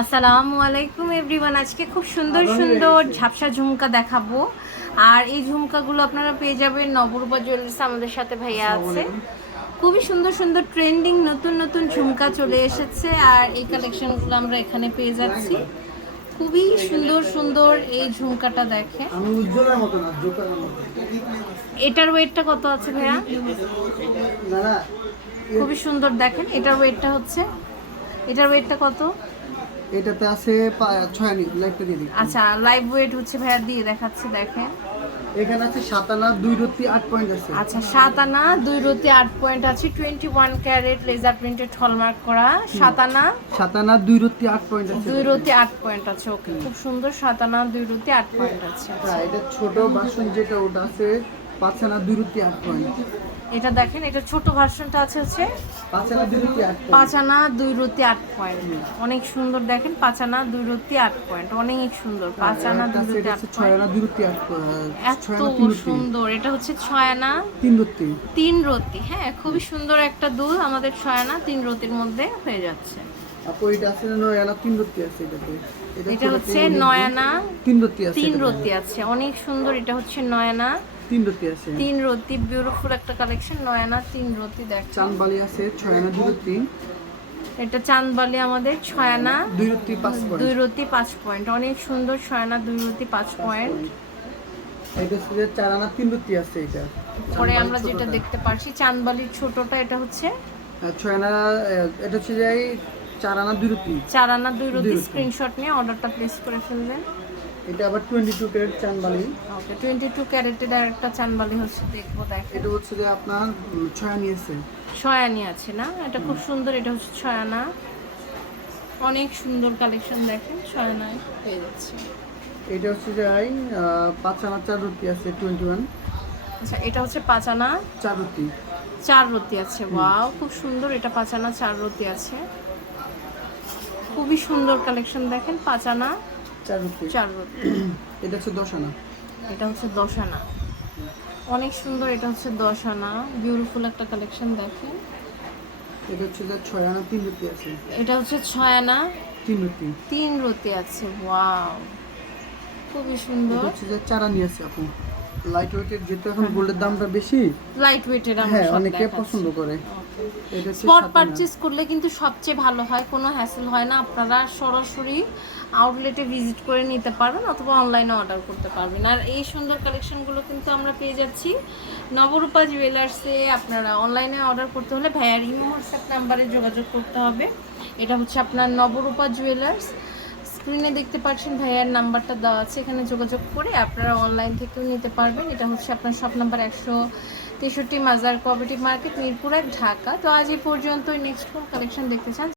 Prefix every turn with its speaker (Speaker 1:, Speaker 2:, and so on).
Speaker 1: আসসালামু আলাইকুম এভরিওয়ান। আজকে খুব সুন্দর সুন্দর ঝাপসা ঝুমকা দেখাবো। আর এই ঝুমকাগুলো আপনারা পেয়ে যাবেন নবরূপা জুয়েলার্স আমাদের সাথে ভাইয়া আছে। খুবই সুন্দর সুন্দর ট্রেন্ডিং নতুন নতুন ঝুমকা চলে এসেছে আর এই কালেকশনগুলো আমরা এখানে পেয়ে যাচ্ছি। খুবই সুন্দর সুন্দর এই ঝুমকাটা দেখে। এটার ওয়েটটা কত আছে ভাইয়া? খুবই সুন্দর দেখেন এটার ওয়েটটা হচ্ছে এটার ওয়েটটা কত?
Speaker 2: এটাতে আছে পা- ছয় আনি লাইটটা দিয়ে দিই।
Speaker 1: আচ্ছা লাইভ ওয়েট হচ্ছে ভাইয়া দিয়ে দেখাচ্ছে দেখেন।
Speaker 2: এখানে আছে সাত আনা দুই রত্তি আট পয়েন্ট আছে।
Speaker 1: আচ্ছা সাত আনা দুই রতি আট পয়েন্ট আছে। Twenty one carat laser printed hallmark করা সাত আনা।
Speaker 2: সাত আনা দুই রত্তি আট পয়েন্ট আছে।
Speaker 1: দুই রতি আট পয়েন্ট আছে ওকে। খুব সুন্দর সাত আনা দুই রতি আট পয়েন্ট আছে।
Speaker 2: হ্যাঁ এটা ছোট বাসন যেটা ওটা আছে পাঁচ আনা দুই রত্তি আট পয়েন্ট
Speaker 1: এটা দেখেন এটা ছোট ভার্সনটা আছে হচ্ছে
Speaker 2: পাঁচ আনা দুই
Speaker 1: রতি আট পয়েন্ট। অনেক সুন্দর দেখেন পাঁচ আনা দুই রতি আট পয়েন্ট। অনেক সুন্দর পাঁচ আনা দুই রতি আট পয়েন্ট। এত সুন্দর এটা হচ্ছে ছয় আনা
Speaker 2: তিন রতি
Speaker 1: তিন রতি হ্যাঁ খুবই সুন্দর একটা দুধ আমাদের ছয় আনা তিন রতির মধ্যে হয়ে যাচ্ছে।
Speaker 2: আপু এটা আছে নয় তিন রত্তি আছে এটাতে।
Speaker 1: এটা হচ্ছে
Speaker 2: তিন রত্তি।
Speaker 1: নয় আনা
Speaker 2: তিন রত্তি আছে
Speaker 1: তিন
Speaker 2: এটাতে।
Speaker 1: আছে। অনেক সুন্দর এটা হচ্ছে নয়না।
Speaker 2: তিন রত্তি আছে।
Speaker 1: তিন রতি বিউটিফুল একটা কালেকশন নয়না তিন রতি দেখ।
Speaker 2: চাঁদবালি আছে ছয় আনা দুই রত্তি।
Speaker 1: এটা চাঁদবালি আমাদের ছয়ানা।
Speaker 2: দুই রত্তি পাঁচ পয়েন্ট
Speaker 1: দুই রতি পাঁচ পয়েন্ট অনেক সুন্দর ছয়ানা দুই রতি পাঁচ পয়েন্ট
Speaker 2: এটা হচ্ছে তিন রত্তি আছে এটা।
Speaker 1: পরে আমরা যেটা দেখতে পারছি চাঁদবালির ছোটটা এটা হচ্ছে?
Speaker 2: আর ছয় আনা এটা হচ্ছে যে এই চার আনা দুই রত্তি
Speaker 1: চার আনা দুই রতি। স্ক্রিনশট নিয়ে অর্ডারটা প্লেস করে ফেলবেন।
Speaker 2: এটা আবার টোয়েন্টি টু ক্যারেট চাঁদবালি
Speaker 1: ওকে টোয়েন্টি টু ক্যারেটের আর একটা চাঁদবালি হচ্ছে দেখব দেখ
Speaker 2: এটা হচ্ছে যে আপনার উম, ছয় আনি আছে।
Speaker 1: ছয়ানি আছে না? এটা খুব সুন্দর এটা হচ্ছে ছয়ানা অনেক সুন্দর কালেকশন দেখেন ছয়ানায় পেয়ে যাচ্ছে।
Speaker 2: এটা হচ্ছে যে পাঁচ আনা চার রত্তি আছে টোয়েন্টি ওয়ান
Speaker 1: আচ্ছা এটা হচ্ছে পাঁচানা
Speaker 2: চার রত্তি
Speaker 1: চার রতি আছে ওয়াও খুব সুন্দর এটা পাঁচানা চার রতি আছে। খুবই সুন্দর কালেকশন দেখেন পাঁচানা
Speaker 2: চার
Speaker 1: চার রতি
Speaker 2: এটা হচ্ছে দশ আনা
Speaker 1: এটা হচ্ছে দশ আনা অনেক সুন্দর এটা হচ্ছে দশ আনা বিউটিফুল একটা কালেকশন দেখেন।
Speaker 2: এটা হচ্ছে যে ছয় আনা তিন রত্তি আছে।
Speaker 1: এটা হচ্ছে ছয় আনা
Speaker 2: তিন রত্তি
Speaker 1: তিন রতি আছে ওয়াও খুবই
Speaker 2: এটা
Speaker 1: সুন্দর
Speaker 2: হচ্ছে যে চার আনি আছে আপু। লাইট ওয়েটের যেহেতু এখন গোল্ডের দামটা বেশি
Speaker 1: লাইট ওয়েটের আমরা
Speaker 2: হ্যাঁ অনেকে পছন্দ করে। এটা
Speaker 1: স্পট। পারচেজ করলে কিন্তু সবচেয়ে ভালো হয় কোনো হ্যাসেল হয় না। আপনারা সরাসরি আউটলেটে ভিজিট করে নিতে পারবেন অথবা অনলাইনে অর্ডার করতে পারবেন। আর এই সুন্দর কালেকশনগুলো কিন্তু আমরা পেয়ে যাচ্ছি নবরূপা জুয়েলার্সে আপনারা অনলাইনে অর্ডার করতে হলে ভাইয়ার ইমো হোয়াটসঅ্যাপ নাম্বারে যোগাযোগ করতে হবে। এটা হচ্ছে আপনার নবরূপা জুয়েলার্স স্ক্রিনে দেখতে পাচ্ছেন ভাইয়ার নাম্বারটা দেওয়া আছে এখানে যোগাযোগ করে আপনারা অনলাইন থেকেও নিতে পারবেন। এটা হচ্ছে আপনার শপ নাম্বার একশো তেষট্টি মাজার কোঅপারেটিভ মার্কেট মিরপুরের ঢাকা। তো আজ এই পর্যন্তই। নেক্সট কোন কালেকশন দেখতে চান?